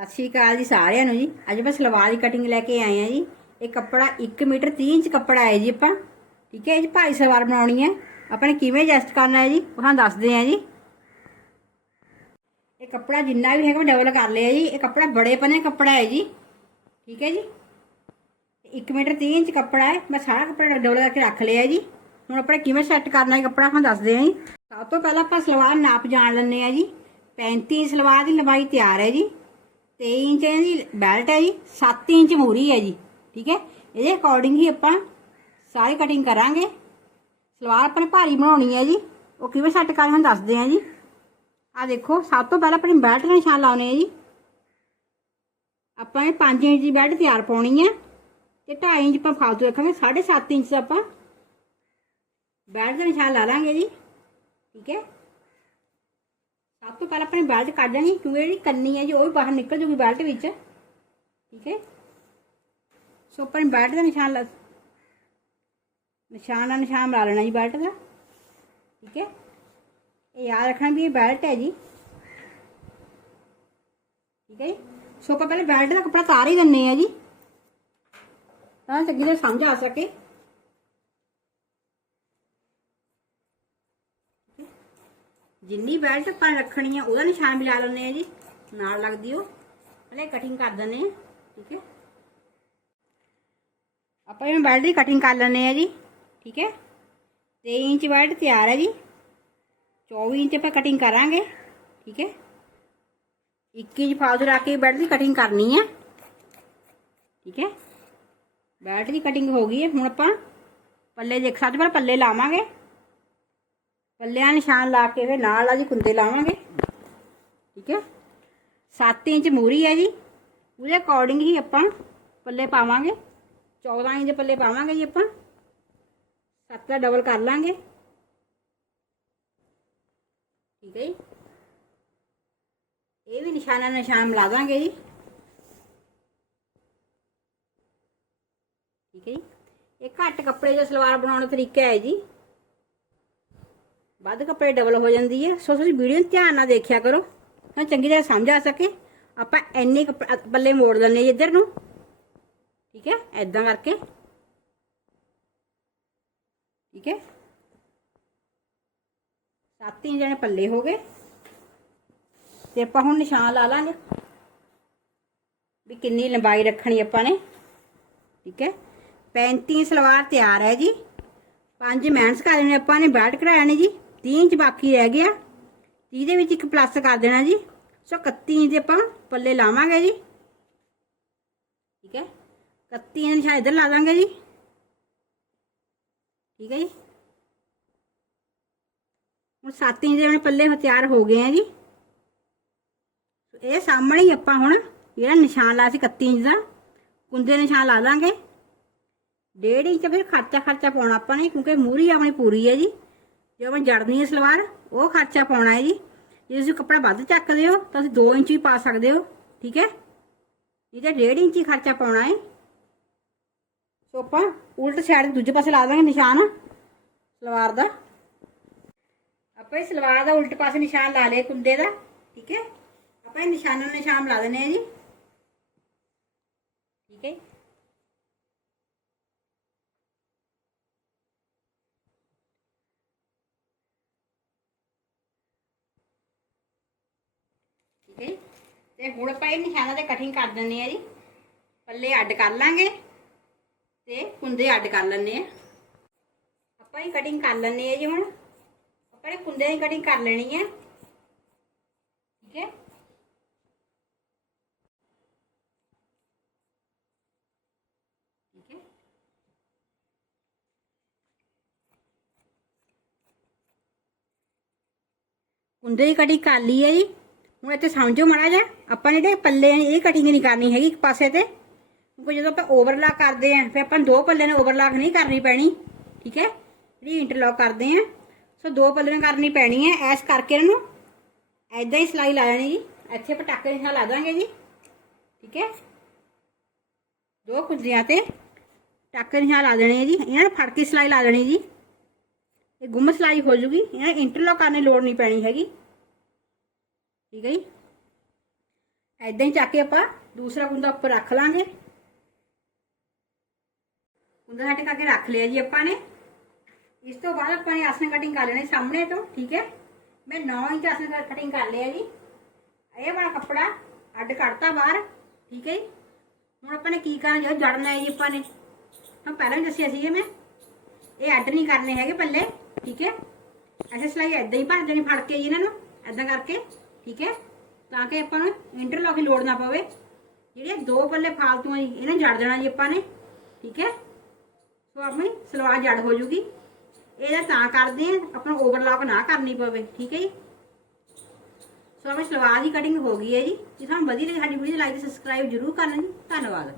ਸਤਿ ਸ਼੍ਰੀ ਅਕਾਲ ਜੀ ਸਾਰਿਆਂ ਨੂੰ ਜੀ। ਅੱਜ ਮੈਂ ਸਲਵਾਰ ਦੀ ਕਟਿੰਗ ਲੈ ਕੇ ਆਏ ਆ ਜੀ। ਇਹ ਕੱਪੜਾ 1 ਮੀਟਰ 30 ਇੰਚ ਕੱਪੜਾ ਹੈ ਜੀ ਆਪਾਂ। ਠੀਕ ਹੈ ਜੀ, ਭਾਈ ਸਲਵਾਰ ਬਣਾਉਣੀ ਹੈ। ਆਪਾਂ ਨੇ ਕਿਵੇਂ ਐਡਜਸਟ ਕਰਨਾ ਹੈ ਜੀ, ਉਹ ਤੁਹਾਨੂੰ ਦੱਸਦੇ ਆ ਜੀ। ਇਹ ਕੱਪੜਾ ਜਿੰਨਾ ਵੀ ਹੈਗਾ ਮੈਂ ਡਬਲ ਕਰ ਲਿਆ ਜੀ। ਇਹ ਕੱਪੜਾ ਬੜੇ ਪਨੇ ਕੱਪੜਾ ਹੈ ਜੀ। ਠੀਕ ਹੈ ਜੀ। 1 ਮੀਟਰ 30 ਇੰਚ ਕੱਪੜਾ ਹੈ। ਮੈਂ ਸਾਰਾ ਕੱਪੜਾ ਡਬਲ ਕਰਕੇ ਰੱਖ ਲਿਆ ਜੀ। ਹੁਣ ਆਪਾਂ ਕਿਵੇਂ ਸੈੱਟ ਕਰਨਾ ਹੈ ਕੱਪੜਾ ਤੁਹਾਨੂੰ ਦੱਸਦੇ ਆ ਜੀ। ਸਭ ਤੋਂ ਪਹਿਲਾਂ ਆਪਾਂ ਸਲਵਾਰ ਨਾਪ ਜਾਣ ਲੈਂਦੇ ਆ ਜੀ। 35 ਸਲਵਾਰ ਦੀ ਲੰਬਾਈ ਤਿਆਰ ਹੈ ਜੀ। 23 ਇੰਚ ਦੀ ਬੈਲਟ ਹੈ ਜੀ 7 ਇੰਚ ਮੂਰੀ ਹੈ ਜੀ, ਠੀਕ ਹੈ? ਇਹਦੇ ਅਕੋਰਡਿੰਗ ਹੀ ਆਪਾਂ ਸਾਰੀ ਕਟਿੰਗ ਕਰਾਂਗੇ। ਸਲਵਾਰ ਆਪਾਂ ਨੇ ਭਾਰੀ ਬਣਾਉਣੀ ਹੈ ਜੀ, ਉਹ ਕਿਵੇਂ ਸੈੱਟ ਕਰਨਾ ਹੁਣ ਦੱਸਦੇ ਹਾਂ ਜੀ। ਆ ਦੇਖੋ, ਸਭ ਤੋਂ ਪਹਿਲਾਂ ਆਪਣੀ ਬੈਲਟ ਦਾ ਨਿਸ਼ਾਨ ਲਾਉਣੇ ਆ ਜੀ। ਆਪਾਂ ਇਹ 5 ਇੰਚ ਦੀ ਬੈਲਟ ਤਿਆਰ ਪਾਉਣੀ ਹੈ ਤੇ 2.5 ਇੰਚ ਆਪਾਂ ਫਾਲਤੂ ਰੱਖਾਂਗੇ 7.5 ਇੰਚ ਦਾ ਆਪਾਂ ਬੈਲਟ ਦਾ ਨਿਸ਼ਾਨ ਲਾ ਲਾਂਗੇ ਜੀ, ਠੀਕ ਹੈ? ਪਹਿਲਾਂ ਆਪਣੇ ਬੈਲਟ ਕੱਢ ਜਾਣੀ, ਕਿਉਂਕਿ ਜਿਹੜੀ ਕੰਨੀ ਹੈ ਜੀ, ਉਹ ਵੀ ਬਾਹਰ ਨਿਕਲ ਜੂਗੀ ਬੈਲਟ ਵਿੱਚ। ਠੀਕ ਹੈ? ਸੋ ਆਪਣੀ ਬੈਲਟ ਦਾ ਨਿਸ਼ਾਨ ਲਾ ਨਿਸ਼ਾਨ ਦਾ ਨਿਸ਼ਾਨ ਲਾ ਲੈਣਾ ਜੀ ਬੈਲਟ ਦਾ। ਠੀਕ ਹੈ? ਇਹ ਯਾਦ ਰੱਖਣਾ ਵੀ ਇਹ ਬੈਲਟ ਹੈ ਜੀ। ਠੀਕ ਹੈ ਜੀ? ਸੋ ਆਪਾਂ ਪਹਿਲੇ ਬੈਲਟ ਦਾ ਕੱਪੜਾ ਤਾਰ ਹੀ ਦਿੰਨੇ ਆ ਜੀ। ਤਾਂ ਚੰਗੀ ਤਰ੍ਹਾਂ ਸਮਝ ਆ ਸਕੇ। ਜਿੰਨੀ ਬੈਲਟ ਆਪਾਂ ਰੱਖਣੀ ਆ, ਉਹਦਾ ਨਿਸ਼ਾਨ ਵੀ ਲਾ ਲੈਣੇ ਆ ਜੀ। ਨਾਲ ਲੱਗਦੀ ਉਹ ਪਹਿਲੇ ਕਟਿੰਗ ਕਰ ਦਿੰਨੇ ਆ, ਠੀਕ ਹੈ? ਆਪਾਂ ਇਹ ਬੈਲਟ ਦੀ ਕਟਿੰਗ ਕਰ ਲੈਣੇ ਆ ਜੀ, ਠੀਕ ਹੈ? 23 ਇੰਚ ਬੈਲਟ ਤਿਆਰ ਹੈ ਜੀ। 24 ਇੰਚ ਆਪਾਂ ਕਟਿੰਗ ਕਰਾਂਗੇ, ਠੀਕ ਹੈ? 21 ਇੰਚ ਫਾਲਤੂ ਰੱਖ ਕੇ ਬੈਲਟ ਦੀ ਕਟਿੰਗ ਕਰਨੀ ਹੈ ਠੀਕ ਹੈ? ਬੈਲਟ ਦੀ ਕਟਿੰਗ ਹੋ ਗਈ ਹੈ। ਹੁਣ ਆਪਾਂ ਪੱਲੇ ਦੇਖ ਸਕਦੇ ਪਰ ਪੱਲੇ ਲਾਵਾਂਗੇ। ਪੱਲਿਆਂ ਨਿਸ਼ਾਨ ਲਾ ਕੇ ਫਿਰ ਨਾਲ ਆ ਜੀ ਕੁੰਦੇ ਲਾਵਾਂਗੇ। ਠੀਕ ਹੈ 7 ਇੰਚ ਮੂਰੀ ਹੈ ਜੀ। ਉਹਦੇ ਅਕੋਰਡਿੰਗ ਹੀ ਆਪਾਂ ਪੱਲੇ ਪਾਵਾਂਗੇ। 14 ਇੰਚ ਪੱਲੇ ਪਾਵਾਂਗੇ ਜੀ ਆਪਾਂ। 7 ਦਾ ਡਬਲ ਕਰ ਲਾਂਗੇ। ਠੀਕ ਹੈ ਜੀ। ਇਹ ਵੀ ਨਿਸ਼ਾਨਾ ਨਿਸ਼ਾਨ ਲਾ ਦਾਂਗੇ ਜੀ। ਠੀਕ ਹੈ ਜੀ। ਇਹ ਘੱਟ ਕੱਪੜੇ ਦੇ ਸਲਵਾਰ ਬਣਾਉਣ ਦਾ ਤਰੀਕਾ ਹੈ ਜੀ। ਵੱਧ ਕੱਪੜੇ ਡਬਲ ਹੋ ਜਾਂਦੀ ਹੈ। ਸੋ ਤੁਸੀਂ ਵੀਡੀਓ ਨੂੰ ਧਿਆਨ ਨਾਲ ਦੇਖਿਆ ਕਰੋ। ਤਾਂ ਚੰਗੀ ਤਰ੍ਹਾਂ ਸਮਝ ਆ ਸਕੇ। ਆਪਾਂ ਇੰਨੇ ਕੱਪ- ਪੱਲੇ ਮੋੜ ਲੈਣੇ ਜੀ ਇੱਧਰ ਨੂੰ। ਠੀਕ ਹੈ? ਐਦਾਂ ਕਰਕੇ। ਠੀਕ ਹੈ? ਸੱਤ ਇੰਚ ਜਣੇ ਪੱਲੇ ਹੋ ਗਏ। ਤੇ ਆਪਾਂ ਹੁਣ ਨਿਸ਼ਾਨ ਲਾ ਲਾਂਗੇ। ਵੀ ਕਿੰਨੀ ਲੰਬਾਈ ਰੱਖਣੀ ਆਪਾਂ ਨੇ। ਠੀਕ ਹੈ? 35 ਸਲਵਾਰ ਤਿਆਰ ਹੈ ਜੀ। ਪੰਜ ਮੈਂਸ ਕਰ ਦੇਣੇ ਆਪਾਂ ਨੇ, ਬੈਲਟ ਕਰਾਇਆ ਨੇ ਜੀ। 30 ਇੰਚ ਬਾਕੀ ਰਹਿ ਗਿਆ। 30 ਦੇ ਵਿੱਚ ਇੱਕ ਪਲੱਸ ਕਰ ਦੇਣਾ ਜੀ। ਸੋ 31 ਇੰਚ ਦੇ ਆਪਾਂ ਪੱਲੇ ਲਾਵਾਂਗੇ ਜੀ। ਠੀਕ ਹੈ। 31 ਇੰਚ ਨਿਸ਼ਾਨ ਇੱਧਰ ਲਾ ਦਾਂਗੇ ਜੀ। ਠੀਕ ਹੈ ਜੀ। ਹੁਣ 7 ਇੰਚ ਦੇ ਆਪਣੇ ਪੱਲੇ ਤਿਆਰ ਹੋ ਗਏ ਆ ਜੀ। ਇਹ ਸਾਹਮਣੇ ਹੀ ਆਪਾਂ ਹੁਣ ਜਿਹੜਾ ਨਿਸ਼ਾਨ ਲਾ ਸੀ 31 ਇੰਚ ਦਾ, ਕੁੰਦੇ ਨਿਸ਼ਾਨ ਲਾ ਲਾਂਗੇ ਡੇਢ ਇੰਚ ਫਿਰ ਖਰਚਾ ਖਰਚਾ ਪਾਉਣਾ ਆਪਾਂ ਨੇ, ਕਿਉਂਕਿ ਮੂਰੀ ਆਪਣੀ ਪੂਰੀ ਹੈ ਜੀ। ਜੋ ਮੈਂ ਜੜਨੀ ਹੈ ਸਲਵਾਰ, ਉਹ ਖਰਚਾ ਪਾਉਣਾ ਹੈ ਜੀ। ਜੇ ਤੁਸੀਂ ਕੱਪੜਾ ਵੱਧ ਚੱਕਦੇ ਹੋ, ਤਾਂ ਤੁਸੀਂ 2 ਇੰਚ ਵੀ ਪਾ ਸਕਦੇ ਹੋ, ਠੀਕ ਹੈ? ਨਹੀਂ ਤਾਂ ਡੇਢ ਇੰਚ ਹੀ ਖਰਚਾ ਪਾਉਣਾ ਹੈ। ਸੋ ਆਪਾਂ ਉਲਟ ਸਾਈਡ ਦੂਜੇ ਪਾਸੇ ਲਾ ਦਾਂਗੇ ਨਿਸ਼ਾਨ, ਸਲਵਾਰ ਦਾ। ਆਪਾਂ ਇਹ ਸਲਵਾਰ ਦਾ ਉਲਟ ਪਾਸੇ ਨਿਸ਼ਾਨ ਲਾ ਲਏ ਕੁੰਡੇ ਦਾ, ਠੀਕ ਹੈ? ਆਪਾਂ ਇਹ ਨਿਸ਼ਾਨਾਂ ਨੂੰ ਨਿਸ਼ਾਨ ਲਾ ਦਿੰਦੇ ਆ ਜੀ। ਠੀਕ ਹੈ? ਠੀਕ ਹੈ? ਤੇ ਹੁਣ ਆਪਾਂ ਇਹ ਨਿਸ਼ਾਨਾਂ ਤੇ ਕਟਿੰਗ ਕਰ ਦਿੰਨੇ ਆ ਜੀ। ਪੱਲੇ ਅੱਡ ਕਰ ਲਾਂਗੇ ਤੇ ਕੁੰਦੇ ਅੱਡ ਕਰ ਲੈਣੇ ਆ ਆਪਾਂ ਇਹ ਕਟਿੰਗ ਕਰ ਲੈਣੇ ਆ ਜੀ ਹੁਣ। ਆਪਾਂ ਇਹ ਕੁੰਦੇ ਦੀ ਕਟਿੰਗ ਕਰ ਲੈਣੀ ਹੈ। ਠੀਕ ਹੈ? ਠੀਕ ਹੈ? ਕੁੰਦੇ ਦੀ ਕਟਿੰਗ ਕਰ ਲਈ ਹੈ ਜੀ। ਹੁਣ ਇੱਥੇ ਸਮਝੋ ਮਾੜਾ ਜਿਹਾ, ਆਪਾਂ ਨੇ ਜਿਹੜੇ ਪੱਲੇ ਨੇ ਇਹ ਕਟਿੰਗ ਨਹੀਂ ਕਰਨੀ ਹੈਗੀ ਇੱਕ ਪਾਸੇ ਤੇ। ਕਿਉਂਕਿ ਜਦੋਂ ਆਪਾਂ ਓਵਰਲਾਕ ਕਰਦੇ ਆਂ, ਫਿਰ ਆਪਾਂ ਦੋ ਪੱਲੇ ਨੂੰ ਓਵਰਲਾਕ ਨਹੀਂ ਕਰਨੀ ਪੈਣੀ, ਠੀਕ ਹੈ? ਜਿਹੜੀ ਇੰਟਰਲੌਕ ਕਰਦੇ ਆਂ, ਸੋ ਦੋ ਪੱਲੇ ਨੇ ਕਰਨੀ ਪੈਣੀ ਹੈ ਐਸ ਕਰਕੇ ਇਹਨਾਂ ਨੂੰ ਐਦਾਂ ਹੀ ਸਲਾਈ ਲਾ ਲੈਣੀ ਜੀ। ਇੱਥੇ ਪਟਾਕੇ ਨਿਸ਼ਾਨ ਲਾ ਦਾਂਗੇ ਜੀ, ਠੀਕ ਹੈ? ਦੋ ਕੁੰਜੀਆਂ ਤੇ ਟਾਕੇ ਨਿਸ਼ਾਨ ਲਾ ਦੇਣੇ ਜੀ। ਇਹਨਾਂ ਨੂੰ ਫੜ ਕੇ ਸਲਾਈ ਲਾ ਦੇਣੀ ਜੀ। ਇਹ ਗੁੰਮ ਸਲਾਈ ਹੋ ਜੂਗੀ, ਇਹਨਾਂ ਇੰਟਰਲੌਕ ਕਰਨ ਦੀ ਲੋੜ ਨਹੀਂ ਪੈਣੀ ਹੈਗੀ। ਠੀਕ ਹੈ ਜੀ? ਐਦਾਂ ਹੀ ਚੱਕ ਕੇ ਆਪਾਂ ਦੂਸਰਾ ਕੁੰਦਾ ਉੱਪਰ ਰੱਖ ਲਾਂਗੇ। ਕੁੰਦਾ ਹਟ ਕਰਕੇ ਰੱਖ ਲਿਆ ਜੀ ਆਪਾਂ ਨੇ। ਇਸ ਤੋਂ ਬਾਅਦ ਆਪਾਂ ਨੇ ਆਸਨ ਕਟਿੰਗ ਕਰ ਲੈਣੀ ਸਾਹਮਣੇ ਤੋਂ, ਠੀਕ ਹੈ? ਮੈਂ 9 ਇੰਚ ਆਸਨ ਕਟਿੰਗ ਕਰ ਲਿਆ ਜੀ। ਇਹ ਵਾਲਾ ਕੱਪੜਾ ਅੱਡ ਕੱਢਤਾ ਬਾਹਰ, ਠੀਕ ਹੈ ਜੀ? ਹੁਣ ਆਪਾਂ ਨੇ ਕੀ ਕਰਨਾ ਜੋ ਜੜਨਾ ਹੈ ਜੀ ਆਪਾਂ ਨੇ। ਤਾਂ ਪਹਿਲਾਂ ਹੀ ਦੱਸਿਆ ਸੀ ਮੈਂ, ਇਹ ਅੱਡ ਨਹੀਂ ਕਰਨੇ ਹੈਗੇ ਪੱਲੇ, ਠੀਕ ਹੈ? ਐਸੇ ਸਲਾਈ ਐਦਾਂ ਹੀ ਭਰ ਦੇਣੀ, ਫੜ ਕੇ ਜੀ ਇਹਨਾਂ ਨੂੰ ਐਦਾਂ ਕਰਕੇ। ਠੀਕ ਹੈ? ਤਾਂ ਕਿ ਆਪਾਂ ਨੂੰ ਇੰਟਰਲੌਕ ਦੀ ਲੋੜ ਨਾ ਪਵੇ। ਜਿਹੜੇ ਦੋ ਪੱਲੇ ਫਾਲਤੂ ਆ ਜੀ ਇਹਨਾਂ ਜੜ ਦੇਣਾ ਜੀ ਆਪਾਂ ਨੇ। ਠੀਕ ਹੈ? ਸੋ ਆਪਣੀ ਸਲਵਾਰ ਜੜ ਹੋ ਜੂਗੀ। ਇਹਦਾ ਤਾਂ ਕਰਦੇ ਆ ਆਪਾਂ ਨੂੰ ਓਵਰਲੌਕ ਨਾ ਕਰਨੀ ਪਵੇ। ਠੀਕ ਹੈ ਜੀ? ਸੋ ਆਪਣੀ ਸਲਵਾਰ ਦੀ ਕਟਿੰਗ ਹੋ ਗਈ ਹੈ ਜੀ। ਜੇ ਤੁਹਾਨੂੰ ਵਧੀਆ ਲੱਗੇ, ਸਾਡੀ ਵੀਡੀਓ ਲਾਈਕ ਤੇ ਸਬਸਕ੍ਰਾਈਬ ਜ਼ਰੂਰ ਕਰਨਾ ਜੀ। ਧੰਨਵਾਦ।